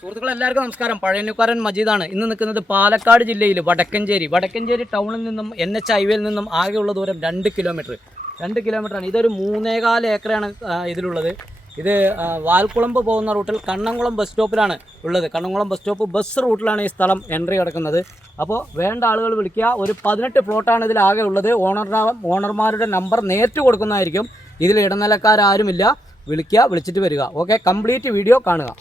സുഹൃത്തുക്കളെ എല്ലാവർക്കും നമസ്കാരം. പഴയനുക്കാരൻ മജീദാണ്. ഇന്ന് നിൽക്കുന്നത് പാലക്കാട് ജില്ലയിൽ വടക്കഞ്ചേരി. വടക്കഞ്ചേരി ടൗണിൽ നിന്നും എൻ എച്ച് ഹൈവേയിൽ നിന്നും ആകെയുള്ള ദൂരം രണ്ട് കിലോമീറ്റർ രണ്ട് കിലോമീറ്ററാണ് ഇതൊരു മൂന്നേകാൽ ഏക്കറാണ് ഇതിലുള്ളത്. ഇത് വാൽക്കുളമ്പ് പോകുന്ന റൂട്ടിൽ കണ്ണംകുളം ബസ് സ്റ്റോപ്പിലാണ് ഉള്ളത്. കണ്ണംകുളം ബസ് സ്റ്റോപ്പ് ബസ് റൂട്ടിലാണ് ഈ സ്ഥലം എൻട്രി കിടക്കുന്നത്. അപ്പോൾ വേണ്ട ആളുകൾ വിളിക്കുക. ഒരു പതിനെട്ട് പ്ലോട്ടാണ് ഇതിൽ ആകെ ഉള്ളത്. ഓണർ ഓണർമാരുടെ നമ്പർ നേരിട്ട് കൊടുക്കുന്നതായിരിക്കും. ഇതിൽ ഇല്ല വിളിക്കുക വിളിച്ചിട്ട് വരിക. ഓക്കെ കംപ്ലീറ്റ് വീഡിയോ കാണുക.